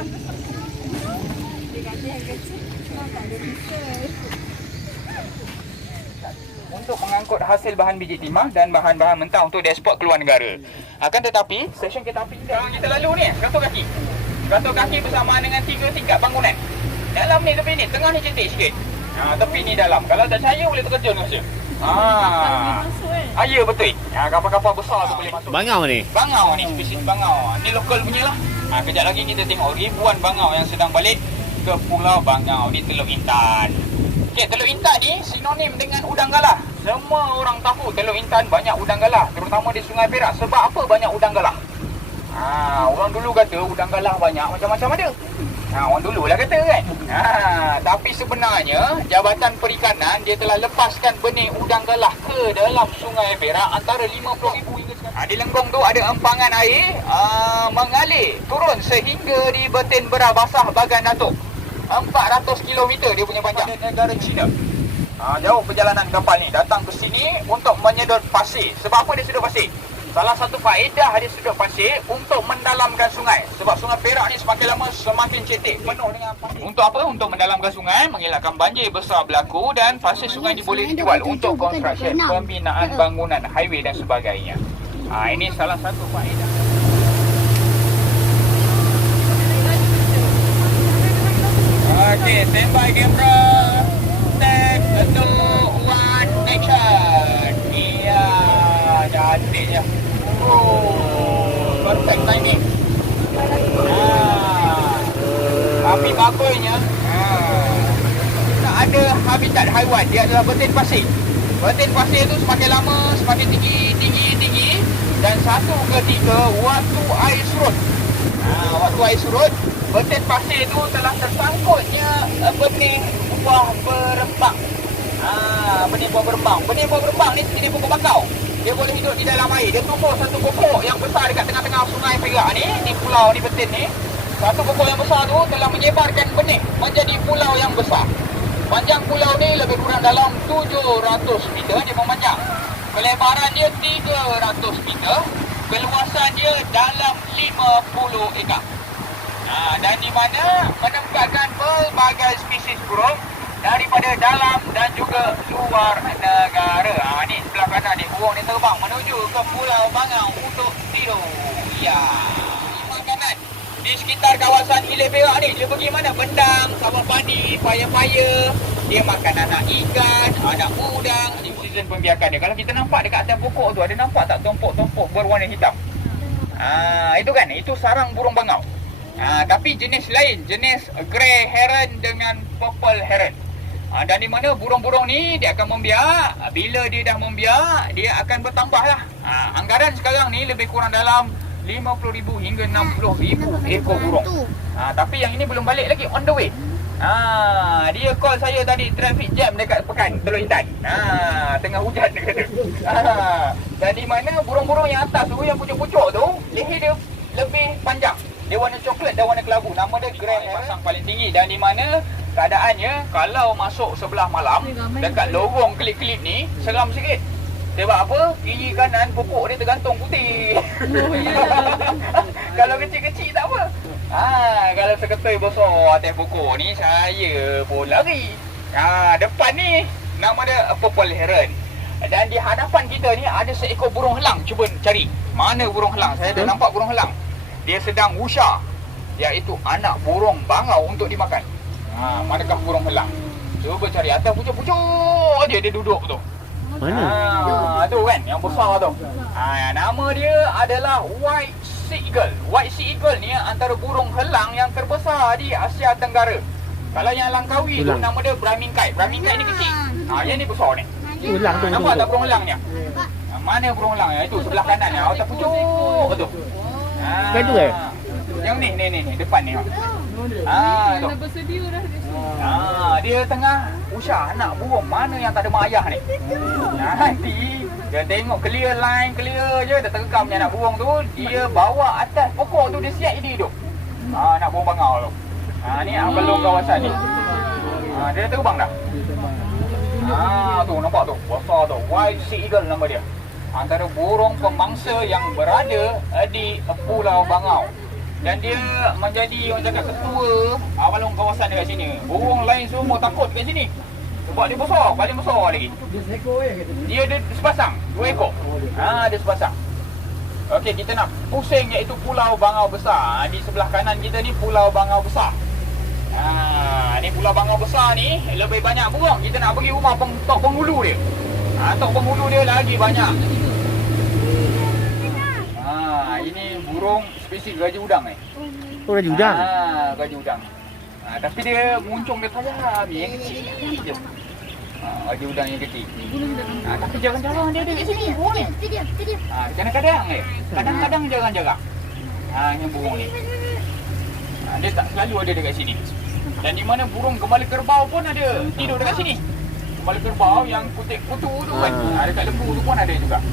Dia kata yang kecil tak ada bisa. Untuk mengangkut hasil bahan biji timah dan bahan-bahan mentah untuk dieksport keluar negara. Akan tetapi, stesen kereta api kita lalu ni, gator kaki. Gator kaki bersamaan dengan 3 tingkat bangunan. Dalam ni, tepi ni, tengah ni cantik sikit. Tepi ni dalam. Kalau tak percaya, boleh terkejut rasa. Ya betul. Kapal-kapal besar tu boleh masuk. Bangau ni? Bangau ni, spesies bangau. Ni lokal punya lah. Kejap lagi kita tengok ribuan bangau yang sedang balik ke Pulau Bangau di Teluk Intan. Okey, Teluk Intan ni sinonim dengan udang galah. Semua orang tahu Teluk Intan banyak udang galah, terutama di Sungai Perak. Sebab apa banyak udang galah? Orang dulu kata udang galah banyak macam-macam ada. Orang dulu lah kata kan. Tapi sebenarnya Jabatan Perikanan dia telah lepaskan benih udang galah ke dalam Sungai Perak antara 50,000 hingga sekarang. Di Lenggong tu ada empangan air mengalir turun sehingga di Betin Berah Basah Bagan Datuk. 400 km dia punya panjang. Negara China. Jauh perjalanan kapal ni datang ke sini untuk menyedot pasir. Sebab apa dia sedot pasir? Salah satu faedah dia sedot pasir untuk mendalamkan sungai. Sebab Sungai Perak ni semakin lama semakin cetek, penuh dengan pasir. Untuk apa? Untuk mendalamkan sungai, mengelakkan banjir besar berlaku dan pasir sungai ni boleh dijual untuk construction, pembinaan bangunan, highway dan sebagainya. Ini salah satu faedah. Okey, standby kamera. Take 2, 1, action. Iya, cantiknya. Perfect timing. Tapi bagusnya, tak ada habitat haiwan. Dia adalah betin pasir. Betin pasir tu semakin lama, semakin tinggi. Dan satu ketika, waktu air surut. Waktu air surut, betin pasir tu telah tersangkutnya benih buah berembang. Benih buah berembang. Benih buah berembang ni jenis pokok bakau. Dia boleh hidup di dalam air. Dia tumbuh satu pokok yang besar dekat tengah-tengah Sungai Perak ni, di pulau ni betin ni. Satu pokok yang besar tu telah menyebarkan benih menjadi pulau yang besar. Panjang pulau ni lebih kurang dalam 700 meter dia memanjang. Kelebaran dia 300 meter. Keluasan dia dalam 50 ekar. Dan di mana menempatkan pelbagai spesies burung daripada dalam dan juga luar negara. Ni sebelah kanan ni, burung ni terbang menuju ke Pulau Bangau untuk tidur. Ya. Makanan di sekitar kawasan Hilir Perak ni, dia pergi mana? Bendang, sawah padi, paya-paya. Dia makan anak ikan, anak udang. Ini season pembiakan dia. Kalau kita nampak dekat atas pokok tu, ada nampak tak tompok-tompok berwarna hitam? Itu kan, itu sarang burung bangau. Tapi jenis lain, jenis grey heron dengan purple heron. Dan di mana burung-burung ni dia akan membiak. Bila dia dah membiak, dia akan bertambah lah. Anggaran sekarang ni lebih kurang dalam 50,000 hingga 60,000 ekor burung. Tapi yang ini belum balik lagi, on the way. Dia call saya tadi, traffic jam dekat Pekan Teluk Intan. Tengah hujan dia kata. Dan di mana burung-burung yang atas tu, yang pucuk-pucuk tu, leher dia lebih panjang. Dia warna coklat dan warna kelabu. Nama dia grey heron, pasang paling tinggi. Dan di mana keadaannya, kalau masuk sebelah malam dekat lorong kelip-kelip ni, seram sikit. Sebab apa? Kiri kanan pokok dia tergantung putih. Kalau kecil-kecil tak apa. Kalau seketui besar atas pokok ni, saya pun lari. Depan ni nama dia purple heron. Dan di hadapan kita ni ada seekor burung helang. Cuba cari mana burung helang. Saya dah nampak burung helang. Dia sedang wusha, iaitu anak burung bangau untuk dimakan. Manakah burung helang? Cuba cari atas pucuk-pucuk dia duduk tu. Mana? Tu kan, yang besar tu. Nama dia adalah white sea eagle. White sea eagle ni antara burung helang yang terbesar di Asia Tenggara. Kalau yang langkawi tu nama dia Brahmin kite. Brahmin kite ni kecil. Yang ni besar ni. Nampak tak burung helang ni? Mana burung helang ni? Itu sebelah kanan ni. Atas pucuk tu. Kan tu kan? Yang ni depan ni. Dah bersedia dah. Dia tengah usah anak burung mana yang tak ada mak ayah ni. Nanti dia tengok clear line, clear je, dia terekam ni anak burung tu. Dia bawa atas pokok tu, dia siap hidup. Anak burung bangau tu. Ni belum kawasan ni. Dia dah terbang dah. Tu nampak tu, besar tu. White sea eagle nama dia. Antara burung pemangsa yang berada di Pulau Bangau. Dan dia menjadi orang cakap ketua awalong kawasan dekat sini. Burung lain semua takut dekat sini. Sebab dia besar, paling besar lagi. Dia seekor je kata. Dia ada sepasang, 2 ekor. Dia sepasang. Okey, kita nak pusing iaitu Pulau Bangau Besar. Di sebelah kanan kita ni Pulau Bangau Besar. Ni Pulau Bangau Besar ni lebih banyak burung. Kita nak pergi rumah tok penghulu dia. Tok penghulu dia lagi banyak. Ini burung spesies raja udang ni. Oh, raja udang. Raja udang. Tapi dia muncung dia tajam ni, yang kecil je. Raja udang yang kecil. Tapi jarang-jarang dia ada kat sini burung ni. Kadang-kadang je. Kadang-kadang jarang-jarang. Yang burung ni. Dia tak selalu ada dekat sini. Dan di mana burung gembala kerbau pun ada tidur dekat sini. Gembala kerbau yang kutik-kutu tu kan. Dekat lembu tu pun ada juga.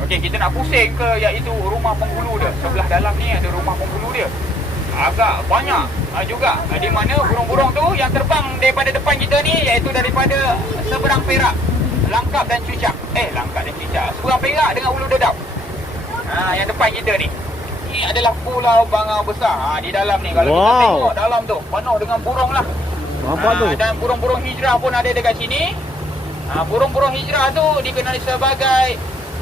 Okey, kita nak pusing ke iaitu rumah penghulu dia. Sebelah dalam ni ada rumah penghulu dia. Agak banyak juga. Di mana burung-burung tu yang terbang daripada depan kita ni iaitu daripada seberang Perak, Langkap dan Cucak. Langkap dan Cucak. Seberang Perak dengan Ulu Dedap. Yang depan kita ni. Ini adalah Pulau Bangau Besar. Di dalam ni kalau kita tengok dalam tu penuh dengan burung lah. Nampak tu. Dan burung-burung hijrah pun ada dekat sini. Burung-burung hijrah tu dikenali sebagai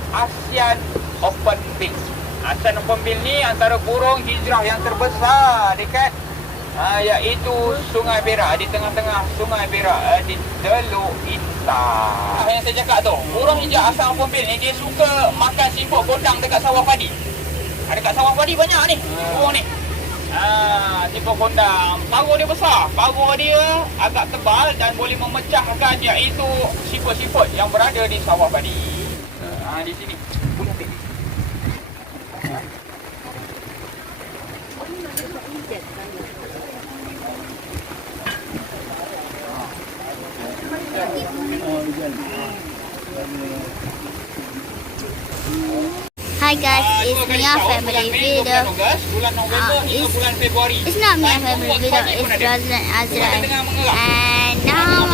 Asian Open Bill. Asian Open Bill ni antara burung hijrah yang terbesar dekat iaitu Sungai Perak. Di tengah-tengah Sungai Perak di Teluk Intan. Yang saya cakap tu, burung hijrah Asian Open Bill ni dia suka makan siput gondang dekat sawah padi. Dekat sawah padi banyak ni burung ni. Siput gondang. Paruh dia besar. Paruh dia agak tebal dan boleh memecahkan iaitu siput-siput yang berada di sawah padi. Di sini boleh ambil. Hi guys, it's Mia Family Video. Bulan November hingga bulan Februari. It's not Mia Family Video, it's Razlan Azra. And now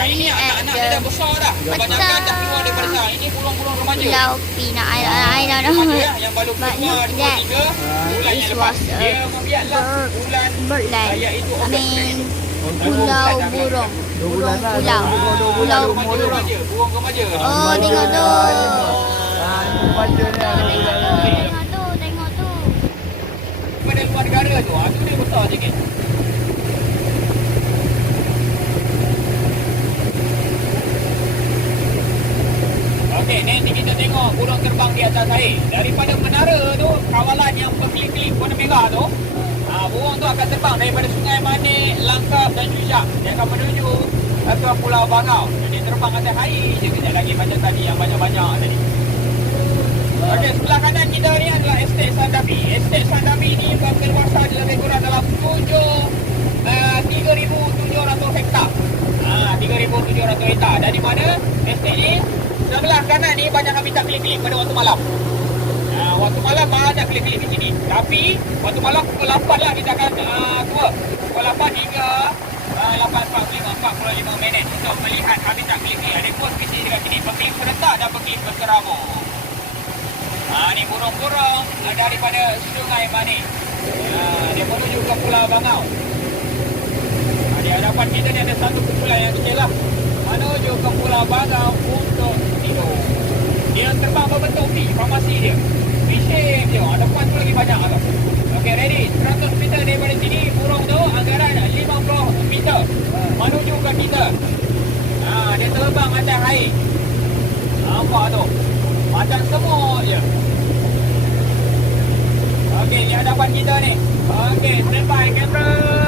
ini anak-anak dia dah besar dah. Kebanyakan dah keluar daripada sana. Ini burung-burung remaja. Pulau Pina, I don't know. Yang baru But keluar look that 2-3 bulan yang it lepas. was Dia membiarlah bulan birdland. iaitu I mean pulau burung. Burung pulau. Pulau burung. Burung remaja. Oh, tengok tu. Baca ni. Tengok tu. Pada luar negara tu, tu dia besar sikit. Okey, nanti kita tengok burung terbang di atas air. Daripada menara tu, kawalan yang berkelip-kelip warna merah tu, burung tu akan terbang daripada Sungai Manik, Langkap dan Cucak. Dia akan menuju ke Pulau Bangau. Jadi terbang atas air je kejap lagi macam tadi yang banyak-banyak tadi. Okey, sebelah kanan kita ni adalah Estate Sandabi. Estate Sandabi ni berkeluasan lebih kurang dalam 3,700 hektar. 3,700 hektar. Dan di mana estate ni, sebelah kanan ni banyak habitat kelip-kelip pada waktu malam. Waktu malam banyak kelip-kelip di sini. Tapi waktu malam pukul 8 lah kita akan keluar. Pukul 8 hingga 8.45 minit untuk melihat habitat kelip-kelip. Ada dua spesies dekat sini, pekelip serentak dan pekelip berkerabut. Ni burung-burung daripada Sungai Manik. Dia menuju ke Pulau Bangau. Di hadapan kita ni ada satu kumpulan yang kecil lah, menuju ke Pulau Bangau untuk tidur. Dia terbang berbentuk V, formasi dia. V-shape dia. Depan tu lagi banyak tu. Okey, ready. 100 meter daripada sini, burung tu anggaran 50 meter menuju ke kita. Dia terbang atas air. Nampak tu. Macam semut je. Okey, ni hadapan kita ni. Okey, stand by kamera.